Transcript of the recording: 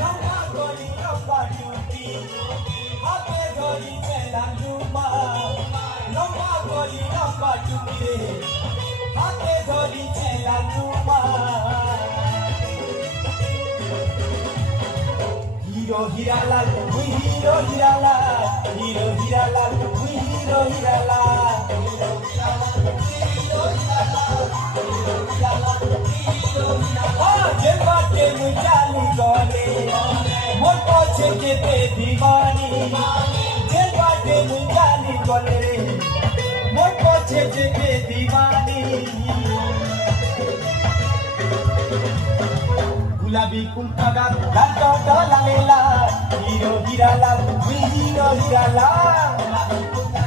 লম্বা গলি লম্বা টুপি হাতে ধরি মেলান রুমাল লম্বা গলি লম্বা টুপি হাতে ধরি মেলান রুমাল হিরো হিরালাল তুই হিরো হিরালাল হিরো হিরালাল তুই হিরো হিরালাল যে বাটে মুই চালু গলে মোর পছে যেতে দিবানি যে বাটে মুই চালু গলে মোর পছে যেতে দিবানি गुलाबी कुंठागा लाल डोला लेला हीरो हीरा लाल हिरो हीरा लाल